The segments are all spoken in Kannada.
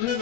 ಹಲೋ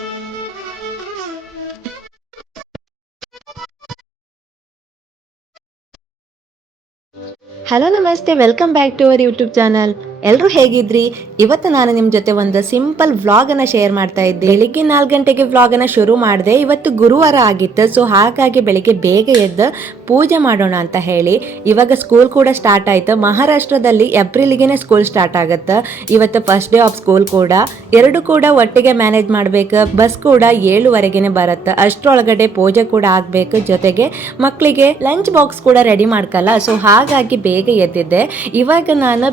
ನಮಸ್ತೆ, welcome back to our YouTube channel. ಎಲ್ಲರೂ ಹೇಗಿದ್ರಿ? ಇವತ್ತು ನಾನು ನಿಮ್ಮ ಜೊತೆ ಒಂದು ಸಿಂಪಲ್ ವ್ಲಾಗ್ ಅನ್ನ ಶೇರ್ ಮಾಡ್ತಾ ಇದ್ದೆ. ಬೆಳಿಗ್ಗೆ 4 ಗಂಟೆಗೆ ವ್ಲಾಗ್ ಅನ್ನ ಶುರು ಮಾಡಿದೆ. ಇವತ್ತು ಗುರುವಾರ ಆಗಿತ್ತು, ಸೊ ಹಾಗಾಗಿ ಬೆಳಿಗ್ಗೆ ಬೇಗ ಎದ್ದು ಪೂಜೆ ಮಾಡೋಣ ಅಂತ ಹೇಳಿ. ಇವಾಗ ಸ್ಕೂಲ್ ಕೂಡ ಸ್ಟಾರ್ಟ್ ಆಯ್ತು. ಮಹಾರಾಷ್ಟ್ರದಲ್ಲಿ ಏಪ್ರಿಲ್ಗೆನೆ ಸ್ಕೂಲ್ ಸ್ಟಾರ್ಟ್ ಆಗುತ್ತೆ. ಇವತ್ತು ಫಸ್ಟ್ ಡೇ ಆಫ್ ಸ್ಕೂಲ್ ಕೂಡ. ಎರಡು ಕೂಡ ಒಟ್ಟಿಗೆ ಮ್ಯಾನೇಜ್ ಮಾಡ್ಬೇಕು. ಬಸ್ ಕೂಡ 7:15ಗೆ ಬರುತ್ತೆ. ಅಷ್ಟರೊಳಗಡೆ ಪೂಜೆ ಕೂಡ ಆಗ್ಬೇಕು. ಜೊತೆಗೆ ಮಕ್ಕಳಿಗೆ ಲಂಚ್ ಬಾಕ್ಸ್ ಕೂಡ ರೆಡಿ ಮಾಡ್ಕಲ್ಲ. ಸೊ ಹಾಗಾಗಿ ಬೇಗ ಎದ್ದಿದ್ದೆ. ಇವಾಗ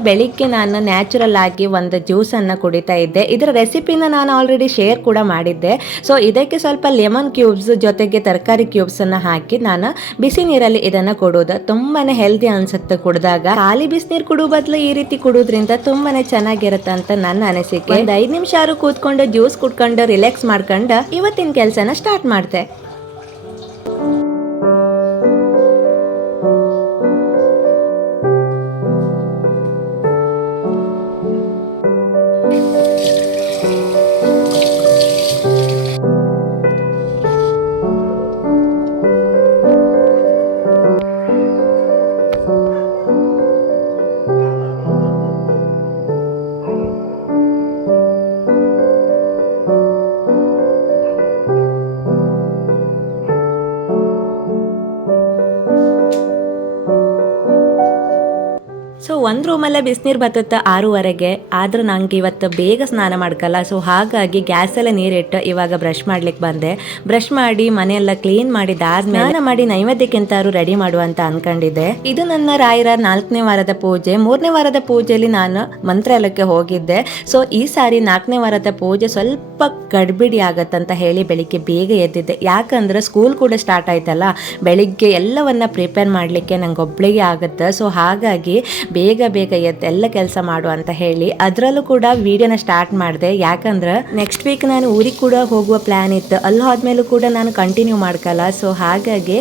ಬೆಳಿಗ್ಗೆ ನಾನು ನ್ಯಾಚುರಲ್ ಆಗಿ ಒಂದು ಜ್ಯೂಸ್ ಅನ್ನ ಕುಡಿತಾ ಇದ್ದೆ. ಇದರ ರೆಸಿಪಿನ ನಾನು ಆಲ್ರೆಡಿ ಶೇರ್ ಕೂಡ ಮಾಡಿದ್ದೆ. ಸೊ ಇದಕ್ಕೆ ಸ್ವಲ್ಪ ಲೆಮನ್ ಕ್ಯೂಬ್ಸ್ ಜೊತೆಗೆ ತರಕಾರಿ ಕ್ಯೂಬ್ಸ್ ಅನ್ನ ಹಾಕಿ ನಾನು ಬಿಸಿ ನೀರಲ್ಲಿ ಇದನ್ನ ಕೊಡೋದು ತುಂಬಾನೇ ಹೆಲ್ದಿ ಅನ್ಸುತ್ತೆ. ಕುಡಿದಾಗ ಖಾಲಿ ಬಿಸಿನೀರು ಕುಡಿಯೋ ಬದಲು ಈ ರೀತಿ ಕುಡಿಯೋದ್ರಿಂದ ತುಂಬಾನೇ ಚೆನ್ನಾಗಿರುತ್ತೆ ಅಂತ ನನ್ನ ಅನಿಸಿಕೆ. ಒಂದು 5 ನಿಮಿಷ ಕೂತ್ಕೊಂಡು ಜ್ಯೂಸ್ ಕುಡ್ಕೊಂಡು ರಿಲ್ಯಾಕ್ಸ್ ಮಾಡ್ಕೊಂಡು ಇವತ್ತಿನ ಕೆಲಸನ ಸ್ಟಾರ್ಟ್ ಮಾಡ್ತೆ. ಸೊ ಒಂದು ರೂಮಲ್ಲೇ ಬಿಸಿನೀರು ಬರ್ತತ್ತೆ 6:15. ಆದ್ರೆ ನಂಗೆ ಇವತ್ತು ಬೇಗ ಸ್ನಾನ ಮಾಡ್ಕಲ್ಲ. ಸೊ ಹಾಗಾಗಿ ಗ್ಯಾಸೆಲ್ಲ ನೀರಿಟ್ಟು ಇವಾಗ ಬ್ರಷ್ ಮಾಡ್ಲಿಕ್ಕೆ ಬಂದೆ. ಬ್ರಷ್ ಮಾಡಿ ಮನೆಯೆಲ್ಲ ಕ್ಲೀನ್ ಮಾಡಿದಾದ್ಮೇಲೆ ಸ್ನಾನ ಮಾಡಿ ನೈವೇದ್ಯಕ್ಕೆಂತಾರು ರೆಡಿ ಮಾಡುವಂತ ಅನ್ಕೊಂಡಿದ್ದೆ. ಇದು ನನ್ನ ರಾಯರ 4ನೇ ವಾರದ ಪೂಜೆ. 3ನೇ ವಾರದ ಪೂಜೆಯಲ್ಲಿ ನಾನು ಮಂತ್ರಾಲಯಕ್ಕೆ ಹೋಗಿದ್ದೆ. ಸೊ ಈ ಸಾರಿ 4ನೇ ವಾರದ ಪೂಜೆ ಸ್ವಲ್ಪ ಗಡ್ಬಿಡಿ ಆಗತ್ತಂತ ಹೇಳಿ ಬೆಳಿಗ್ಗೆ ಬೇಗ ಎದ್ದಿದ್ದೆ. ಯಾಕಂದ್ರೆ ಸ್ಕೂಲ್ ಕೂಡ ಸ್ಟಾರ್ಟ್ ಆಯ್ತಲ್ಲ, ಬೆಳಿಗ್ಗೆ ಎಲ್ಲವನ್ನ ಪ್ರಿಪೇರ್ ಮಾಡ್ಲಿಕ್ಕೆ ನಂಗೆ ಒಬ್ಳಿಗೆ ಆಗುತ್ತೆ. ಸೊ ಹಾಗಾಗಿ ಬೇಗ ಎದ್ದು ಎಲ್ಲ ಕೆಲಸ ಮಾಡು ಅಂತ ಹೇಳಿ ಅದರಲ್ಲೂ ಕೂಡ ವಿಡಿಯೋನ ಸ್ಟಾರ್ಟ್ ಮಾಡಿದೆ. ಯಾಕಂದ್ರೆ ನೆಕ್ಸ್ಟ್ ವೀಕ್ ನಾನು ಊರಿಗೆ ಕೂಡ ಹೋಗುವ ಪ್ಲಾನ್ ಇತ್ತು. ಅಲ್ಲಿ ಹೋದ್ಮೇಲೂ ಕೂಡ ನಾನು ಕಂಟಿನ್ಯೂ ಮಾಡ್ಕಲ್ಲ. ಸೊ ಹಾಗಾಗಿ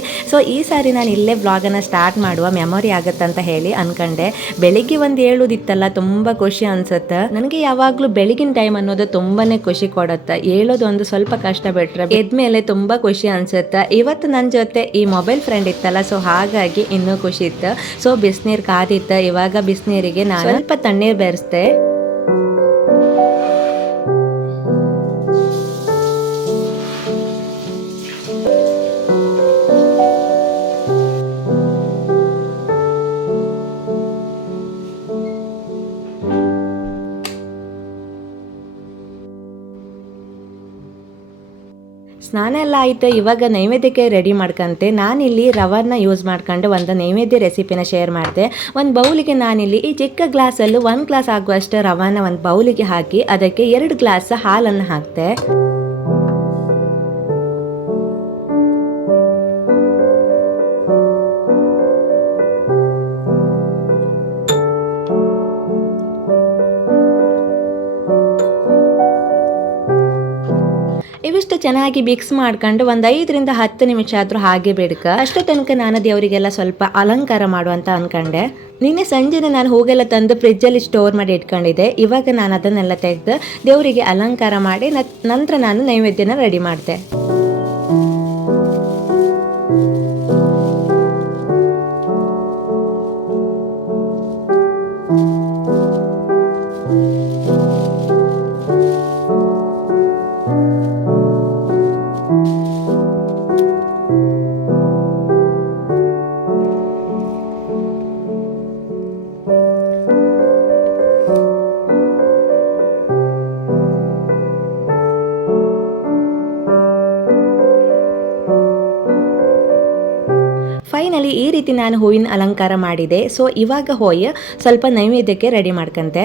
ಈ ಸಾರಿ ನಾನು ಇಲ್ಲೇ ವ್ಲಾಗನ್ನು ಸ್ಟಾರ್ಟ್ ಮಾಡುವ, ಮೆಮೊರಿ ಆಗುತ್ತಂತ ಹೇಳಿ ಅನ್ಕೊಂಡೆ. ಬೆಳಿಗ್ಗೆ ಒಂದು ಹೇಳೋದಿತ್ತಲ್ಲ, ತುಂಬಾ ಖುಷಿ ಅನ್ಸುತ್ತೆ ನನಗೆ. ಯಾವಾಗ್ಲೂ ಬೆಳಗಿನ ಟೈಮ್ ಅನ್ನೋದು ತುಂಬಾನೇ ಖುಷಿ ಕೊಡುತ್ತೆ. ಹೇಳೋದು ಒಂದು ಸ್ವಲ್ಪ ಕಷ್ಟ ಬಿಟ್ರೆ ಎದ್ಮೇಲೆ ತುಂಬಾ ಖುಷಿ ಅನ್ಸುತ್ತೆ. ಇವತ್ತು ನನ್ನ ಜೊತೆ ಈ ಮೊಬೈಲ್ ಫ್ರೆಂಡ್ ಇತ್ತಲ್ಲ, ಸೊ ಹಾಗಾಗಿ ಇನ್ನೂ ಖುಷಿ ಇತ್ತು. ಸೊ ಬಿಸಿನೀರು ಕಾದಿತ್ತು. ಇವಾಗ ಬಿಸಿನೀರಿಗೆ ನಾನು ಸ್ವಲ್ಪ ತಣ್ಣೀರ್ ಬೆರೆಸ್ದೆ. ಸ್ನಾನ ಎಲ್ಲ ಆಯಿತು. ಇವಾಗ ನೈವೇದ್ಯಕ್ಕೆ ರೆಡಿ ಮಾಡ್ಕೊಂತೆ. ನಾನಿಲ್ಲಿ ರವನ್ನ ಯೂಸ್ ಮಾಡ್ಕೊಂಡು ಒಂದು ನೈವೇದ್ಯ ರೆಸಿಪಿನ ಶೇರ್ ಮಾಡಿದೆ. ಒಂದು ಬೌಲಿಗೆ ನಾನಿಲ್ಲಿ ಈ ಚಿಕ್ಕ ಗ್ಲಾಸಲ್ಲಿ 1 ಗ್ಲಾಸ್ ಆಗುವಷ್ಟು ರವನ ಒಂದು ಬೌಲಿಗೆ ಹಾಕಿ ಅದಕ್ಕೆ 2 ಗ್ಲಾಸ್ ಹಾಲನ್ನು ಹಾಕ್ತೆ. ಇವಿಷ್ಟು ಚೆನ್ನಾಗಿ ಮಿಕ್ಸ್ ಮಾಡ್ಕೊಂಡು ಒಂದು 5ರಿಂದ 10 ನಿಮಿಷ ಆದ್ರೂ ಹಾಗೆ ಬೇಡಕ. ಅಷ್ಟು ತನಕ ನಾನು ದೇವರಿಗೆಲ್ಲ ಸ್ವಲ್ಪ ಅಲಂಕಾರ ಮಾಡುವಂತ ಅನ್ಕೊಂಡೆ. ನಿನ್ನೆ ಸಂಜೆನೆ ನಾನು ಹೂಗೆಲ್ಲ ತಂದು ಫ್ರಿಜ್ಜಲ್ಲಿ ಸ್ಟೋರ್ ಮಾಡಿ ಇಟ್ಕೊಂಡಿದ್ದೆ. ಇವಾಗ ನಾನು ಅದನ್ನೆಲ್ಲ ತೆಗೆದು ದೇವರಿಗೆ ಅಲಂಕಾರ ಮಾಡಿ ನಂತರ ನಾನು ನೈವೇದ್ಯನ ರೆಡಿ ಮಾಡಿದೆ. ಫೈನಲಿ ಈ ರೀತಿ ನಾನು ಹೂವಿನ ಅಲಂಕಾರ ಮಾಡಿದೆ. ಸೊ ಇವಾಗ ಹೋಗಿ ಸ್ವಲ್ಪ ನೈವೇದ್ಯಕ್ಕೆ ರೆಡಿ ಮಾಡ್ಕಂತೆ.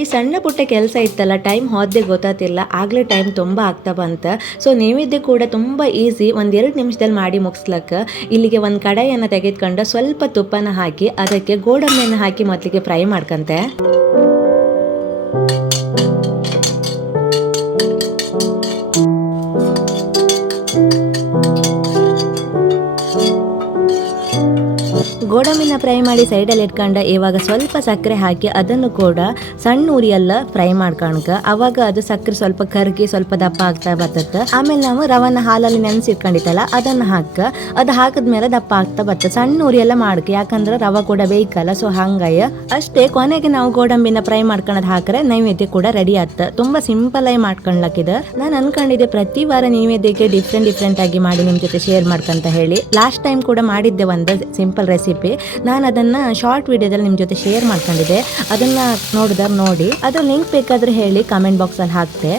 ಈ ಸಣ್ಣ ಪುಟ್ಟ ಕೆಲಸ ಇತ್ತಲ್ಲ, ಟೈಮ್ ಹೋದೇ ಗೊತ್ತಾತಿಲ್ಲ, ಆಗಲೇ ಟೈಮ್ ತುಂಬ ಆಗ್ತಾ ಬಂತ. ಸೊ ನೈವೇದ್ಯ ಕೂಡ ತುಂಬ ಈಸಿ, 1-2 ನಿಮಿಷದಲ್ಲಿ ಮಾಡಿ ಮುಗಿಸ್ಲಕ್ಕ. ಇಲ್ಲಿಗೆ ಒಂದು ಕಡಾಯಿಯನ್ನು ತೆಗೆದುಕೊಂಡು ಸ್ವಲ್ಪ ತುಪ್ಪನ ಹಾಕಿ ಅದಕ್ಕೆ ಗೋಡಂಬಿಯನ್ನು ಹಾಕಿ ಮೊದಲಿಗೆ ಫ್ರೈ ಮಾಡ್ಕೊಂತೆ. ಗೋಡಂಬಿನ ಫ್ರೈ ಮಾಡಿ ಸೈಡಲ್ಲಿ ಇಟ್ಕೊಂಡು ಇವಾಗ ಸ್ವಲ್ಪ ಸಕ್ಕರೆ ಹಾಕಿ ಅದನ್ನು ಕೂಡ ಸಣ್ಣ ಉರಿಯೆಲ್ಲ ಫ್ರೈ ಮಾಡ್ಕೊಂಡ್ಕ. ಅವಾಗ ಅದು ಸಕ್ಕರೆ ಸ್ವಲ್ಪ ಕರಗಿ ಸ್ವಲ್ಪ ದಪ್ಪ ಆಗ್ತಾ ಬರ್ತದೆ. ಆಮೇಲೆ ನಾವು ರವನ ಹಾಲಲ್ಲಿ ನೆನೆಸಿಟ್ಕೊಂಡಿತ್ತಲ್ಲ ಅದನ್ನು ಅದು ಹಾಕಿದ್ಮೇಲೆ ದಪ್ಪ ಆಗ್ತಾ ಬರ್ತದೆ. ಸಣ್ಣ ಉರಿಯೆಲ್ಲ ಮಾಡ್ಕ, ಯಾಕಂದ್ರೆ ರವ ಕೂಡ ಬೇಕಲ್ಲ. ಸೊ ಹಂಗಾಯ ಅಷ್ಟೇ. ಕೊನೆಗೆ ನಾವು ಗೋಡಂಬಿನ ಫ್ರೈ ಮಾಡ್ಕೊಳ್ಳೋದು ಹಾಕ್ರೆ ನೈವೇದ್ಯ ಕೂಡ ರೆಡಿ ಆಗ್ತದೆ. ತುಂಬಾ ಸಿಂಪಲ್ ಆಗಿ ಮಾಡ್ಕೊಳ್ಲಕ್ಕಿದೆ. ನಾನು ಅನ್ಕೊಂಡಿದ್ದೆ ಪ್ರತಿ ವಾರ ನೈವೇದ್ಯಕ್ಕೆ ಡಿಫ್ರೆಂಟ್ ಆಗಿ ಮಾಡಿ ನಿಮ್ ಜೊತೆ ಶೇರ್ ಮಾಡ್ಕಂತ ಹೇಳಿ. ಲಾಸ್ಟ್ ಟೈಮ್ ಕೂಡ ಮಾಡಿದ್ದೆ ಒಂದು ಸಿಂಪಲ್ ರೆಸಿಪಿ. ನಾನು ಅದನ್ನು ಶಾರ್ಟ್ ವಿಡಿಯೋದಲ್ಲಿ ನಿಮ್ಮ ಜೊತೆ ಶೇರ್ ಮಾಡ್ಕೊಂಡಿದ್ದೆ. ಅದನ್ನು ನೋಡಿ ಅದ್ರ ಲಿಂಕ್ ಬೇಕಾದ್ರೆ ಹೇಳಿ, ಕಾಮೆಂಟ್ ಬಾಕ್ಸಲ್ಲಿ ಹಾಕ್ತೆ.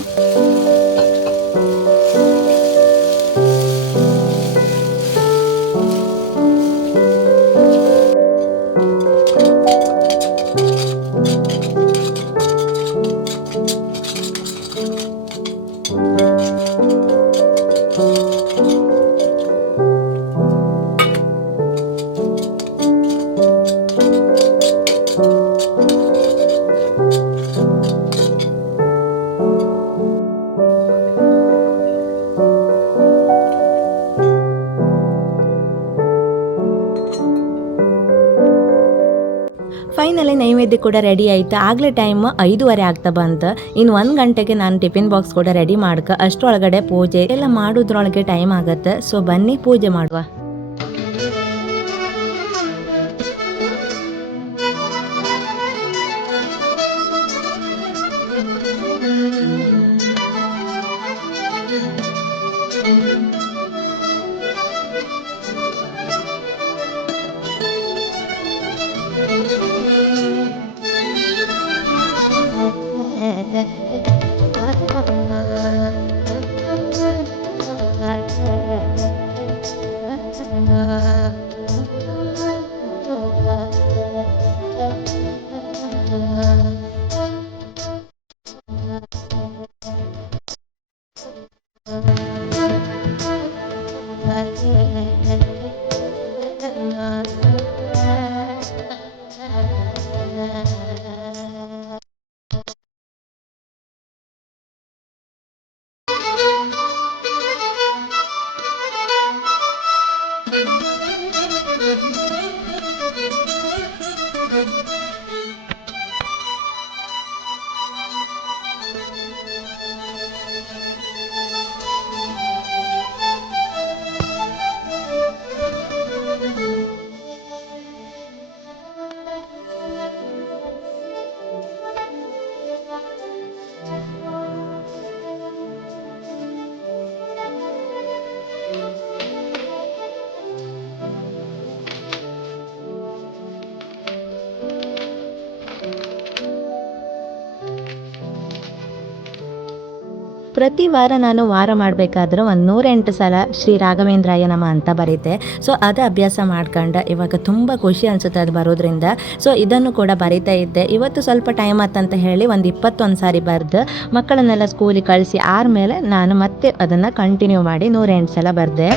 ಫೈನಲಿ ನೈವೇದ್ಯ ಕೂಡ ರೆಡಿ ಆಯ್ತು. ಆಗಲೇ ಟೈಮ್ 5:30 ಆಗ್ತಾ ಬಂತು. ಇನ್ನು 1 ಗಂಟೆಗೆ ನಾನು ಟಿಫಿನ್ ಬಾಕ್ಸ್ ಕೂಡ ರೆಡಿ ಮಾಡ್ಕ. ಅಷ್ಟರೊಳಗಡೆ ಪೂಜೆ ಎಲ್ಲ ಮಾಡೋದ್ರೊಳಗೆ ಟೈಮ್ ಆಗತ್ತೆ. ಸೊ ಬನ್ನಿ ಪೂಜೆ ಮಾಡುವ. ಪ್ರತಿ ವಾರ ನಾನು ವಾರ ಮಾಡಬೇಕಾದ್ರೆ 108 ಸಲ ಶ್ರೀ ರಾಘವೇಂದ್ರಾಯ ನಮ ಅಂತ ಬರೀತೆ. ಸೊ ಅದು ಅಭ್ಯಾಸ ಮಾಡ್ಕೊಂಡೆ. ಇವಾಗ ತುಂಬ ಖುಷಿ ಅನಿಸುತ್ತೆ ಅದು ಬರೋದ್ರಿಂದ. ಸೊ ಇದನ್ನು ಕೂಡ ಬರಿತಾ ಇದ್ದೆ. ಇವತ್ತು ಸ್ವಲ್ಪ ಟೈಮ್ ಆತಂತ ಹೇಳಿ ಒಂದು 21 ಸಾರಿ ಬರೆದು ಮಕ್ಕಳನ್ನೆಲ್ಲ ಸ್ಕೂಲಿಗೆ ಕಳಿಸಿ ಆದಮೇಲೆ ನಾನು ಮತ್ತೆ ಅದನ್ನು ಕಂಟಿನ್ಯೂ ಮಾಡಿ 108 ಸಲ ಬರೆದೆ.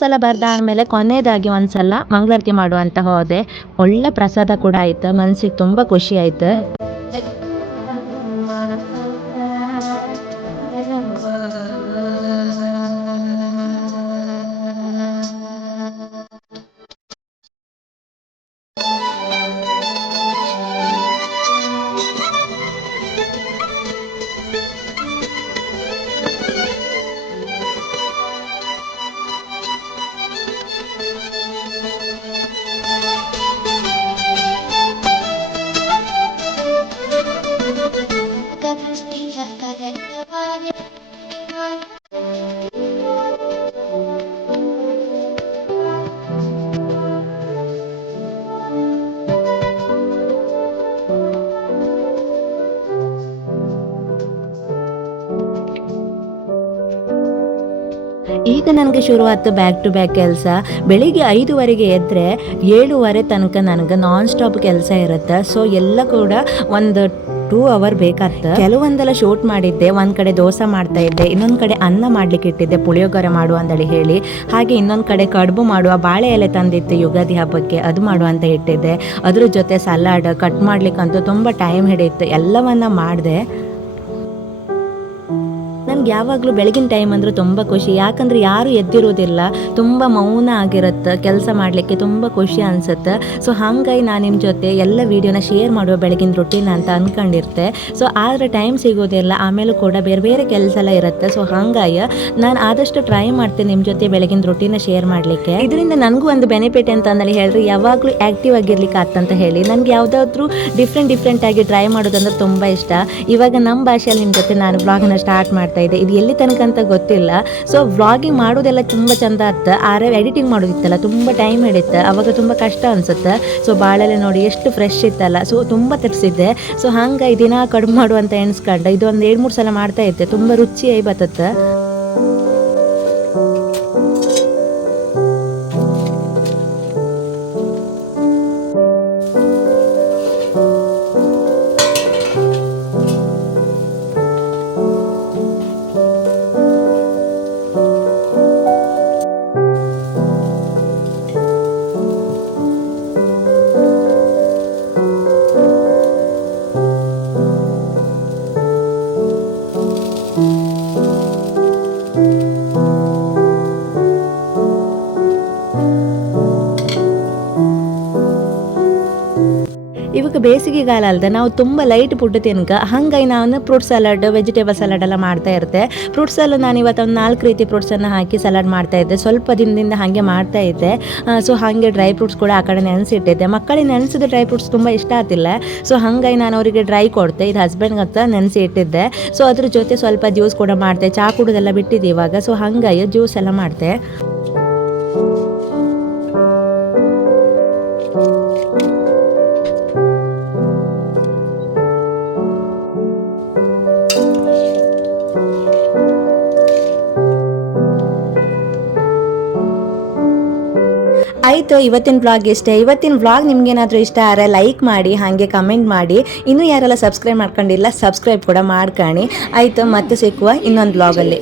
ಸಲ ಬರ್ದಾದ್ಮೇಲೆ ಕೊನೆಯದಾಗಿ ಒಂದ್ಸಲ ಮಂಗಳಾರತಿ ಮಾಡುವಂತ ಹೋದೆ. ಒಳ್ಳೆ ಪ್ರಸಾದ ಕೂಡ ಆಯ್ತು. ಮನಸ್ಸಿಗೆ ತುಂಬ ಖುಷಿ ಆಯ್ತು. ಈಗ ನನಗೆ ಶುರುವಾಯ್ತು ಬ್ಯಾಕ್ ಟು ಬ್ಯಾಕ್ ಕೆಲಸ. ಬೆಳಿಗ್ಗೆ 5:15 ಎದ್ದರೆ 7:30 ತನಕ ನನಗೆ ನಾನ್ ಸ್ಟಾಪ್ ಕೆಲಸ ಇರುತ್ತೆ. ಸೊ ಎಲ್ಲ ಕೂಡ ಒಂದು 2 ಅವರ್ ಬೇಕಾಗ್ತದೆ. ಕೆಲವೊಂದೆಲ್ಲ ಶೂಟ್ ಮಾಡಿದ್ದೆ, ಒಂದು ಕಡೆ ದೋಸೆ ಮಾಡ್ತಾ ಇದ್ದೆ, ಇನ್ನೊಂದು ಕಡೆ ಅನ್ನ ಮಾಡ್ಲಿಕ್ಕೆ ಇಟ್ಟಿದ್ದೆ ಪುಳಿಯೋಗರೆ ಮಾಡು ಅಂತೇಳಿ ಹೇಳಿ. ಹಾಗೆ ಇನ್ನೊಂದು ಕಡೆ ಕಡುಬು ಮಾಡುವ ಬಾಳೆ ಎಲೆ ತಂದಿತ್ತು ಯುಗಾದಿ ಹಬ್ಬಕ್ಕೆ, ಅದು ಮಾಡುವ ಅಂತ ಇಟ್ಟಿದ್ದೆ. ಅದ್ರ ಜೊತೆ ಸಲಾಡ್ ಕಟ್ ಮಾಡ್ಲಿಕ್ಕಂತೂ ತುಂಬ ಟೈಮ್ ಹಿಡಿಯಿತು. ಎಲ್ಲವನ್ನ ಮಾಡಿದೆ. ನನಗೆ ಯಾವಾಗಲೂ ಬೆಳಗಿನ ಟೈಮ್ ಅಂದರೆ ತುಂಬ ಖುಷಿ, ಯಾಕಂದರೆ ಯಾರು ಎದ್ದಿರೋದಿಲ್ಲ, ತುಂಬ ಮೌನ ಆಗಿರುತ್ತೆ, ಕೆಲಸ ಮಾಡಲಿಕ್ಕೆ ತುಂಬ ಖುಷಿ ಅನಿಸುತ್ತೆ. ಸೊ ಹಾಗಾಗಿ ನಾನು ನಿಮ್ಮ ಜೊತೆ ಎಲ್ಲ ವೀಡಿಯೋನ ಶೇರ್ ಮಾಡುವ ಬೆಳಗಿನ ರೊಟೀನ್ ಅಂತ ಅಂದ್ಕೊಂಡಿರ್ತೆ. ಸೊ ಆದರೆ ಟೈಮ್ ಸಿಗೋದಿಲ್ಲ, ಆಮೇಲೂ ಕೂಡ ಬೇರೆ ಬೇರೆ ಕೆಲಸ ಎಲ್ಲ ಇರುತ್ತೆ. ಸೊ ಹಾಗಾಗಿ ನಾನು ಆದಷ್ಟು ಟ್ರೈ ಮಾಡ್ತೀನಿ ನಿಮ್ಮ ಜೊತೆ ಬೆಳಗಿನ ರೊಟೀನ ಶೇರ್ ಮಾಡಲಿಕ್ಕೆ. ಇದರಿಂದ ನನಗೂ ಒಂದು ಬೆನಿಫಿಟ್ ಅಂತ ಅಂದಲ್ಲಿ ಹೇಳಿದ್ರೆ ಯಾವಾಗಲೂ ಆ್ಯಕ್ಟಿವ್ ಆಗಿರ್ಲಿಕ್ಕೆ ಆಗ್ತಂತ ಹೇಳಿ. ನನಗೆ ಯಾವುದಾದ್ರೂ ಡಿಫ್ರೆಂಟಾಗಿ ಟ್ರೈ ಮಾಡೋದಂದ್ರೆ ತುಂಬ ಇಷ್ಟ. ಇವಾಗ ನಮ್ಮ ಭಾಷೆಯಲ್ಲಿ ನಿಮ್ಮ ಜೊತೆ ನಾನು ವ್ಲಾಗನ್ನ ಸ್ಟಾರ್ಟ್ ಮಾಡ್ತಾ ಇದೆ. ಇದು ಎಲ್ಲಿ ತನಕ ಅಂತ ಗೊತ್ತಿಲ್ಲ. ಸೊ ವ್ಲಾಗಿಂಗ್ ಮಾಡೋದೆಲ್ಲ ತುಂಬ ಚಂದ ಆಗುತ್ತೆ, ಆದರೆ ಎಡಿಟಿಂಗ್ ಮಾಡೋದಿತ್ತಲ್ಲ ತುಂಬ ಟೈಮ್ ಹಿಡಿಯುತ್ತೆ, ಅವಾಗ ತುಂಬ ಕಷ್ಟ ಅನಿಸುತ್ತೆ. ಸೊ ಬಾಳೆಲೆ ನೋಡಿ ಎಷ್ಟು ಫ್ರೆಶ್ ಇತ್ತಲ್ಲ, ಸೊ ತುಂಬ ತರಿಸಿದ್ದೆ. ಸೊ ಹಂಗಾಗಿ ದಿನ ಕಡುಬು ಮಾಡುವಂತ ಎಣಿಸ್ಕೊಂಡೆ ಇದೊಂದು 2-3 ಸಲ ಮಾಡ್ತಾ ಇದ್ದೆ, ತುಂಬ ರುಚಿಯಾಗಿ ಬರ್ತದೆ. ಇವಾಗ ಬೇಸಿಗೆಗಾಲ ಅಲ್ಲದೆ ನಾವು ತುಂಬ ಲೈಟ್ ಫುಡ್ ತಿನ್ಕ, ಹಾಗಾಗಿ ನಾನು ಫ್ರೂಟ್ ಸಲಾಡ್, ವೆಜಿಟೇಬಲ್ ಸಲಾಡ್ ಎಲ್ಲ ಮಾಡ್ತಾ ಇರ್ತೆ. ಫ್ರೂಟ್ ಸಲಾಡ್ ನಾನು ಇವತ್ತು ಒಂದು 4 ರೀತಿ ಫ್ರೂಟ್ಸನ್ನು ಹಾಕಿ ಸಲಾಡ್ ಮಾಡ್ತಾ ಇದ್ದೆ. ಸ್ವಲ್ಪ ದಿನದಿಂದ ಹಾಗೆ ಮಾಡ್ತಾ ಇದ್ದೆ. ಸೊ ಹಾಗೆ ಡ್ರೈ ಫ್ರೂಟ್ಸ್ ಕೂಡ ಆ ಕಡೆ ನೆನೆಸಿಟ್ಟಿದ್ದೆ. ಮಕ್ಕಳಿಗೆ ನೆನೆಸಿದ ಡ್ರೈ ಫ್ರೂಟ್ಸ್ ತುಂಬ ಇಷ್ಟ ಆಗ್ತಿಲ್ಲ. ಸೊ ಹಾಗಾಗಿ ನಾನು ಅವರಿಗೆ ಡ್ರೈ ಕೊಡ್ತೆ, ಇದು ಹಸ್ಬೆಂಡ್ಗೆ ಅಂತ ನೆನೆಸಿ ಇಟ್ಟಿದ್ದೆ. ಸೊ ಅದ್ರ ಜೊತೆ ಸ್ವಲ್ಪ ಜ್ಯೂಸ್ ಕೂಡ ಮಾಡ್ತೆ. ಚಹಾ ಕುಡೋದೆಲ್ಲ ಬಿಟ್ಟಿದ್ದೆ ಇವಾಗ. ಸೊ ಹಾಗಾಗಿ ಜ್ಯೂಸ್ ಎಲ್ಲ ಮಾಡ್ತೆ. ಆಯಿತು, ಇವತ್ತಿನ ವ್ಲಾಗ್ ಇಷ್ಟೇ. ಇವತ್ತಿನ ವ್ಲಾಗ್ ನಿಮ್ಗೇನಾದರೂ ಇಷ್ಟ ಆದರೆ ಲೈಕ್ ಮಾಡಿ, ಹಾಗೆ ಕಮೆಂಟ್ ಮಾಡಿ. ಇನ್ನೂ ಯಾರೆಲ್ಲ ಸಬ್ಸ್ಕ್ರೈಬ್ ಮಾಡ್ಕೊಂಡಿಲ್ಲ ಸಬ್ಸ್ಕ್ರೈಬ್ ಕೂಡ ಮಾಡ್ಕೊಳ್ಳಿ. ಆಯಿತು, ಮತ್ತೆ ಸಿಕ್ಕುವ ಇನ್ನೊಂದು ವ್ಲಾಗಲ್ಲಿ.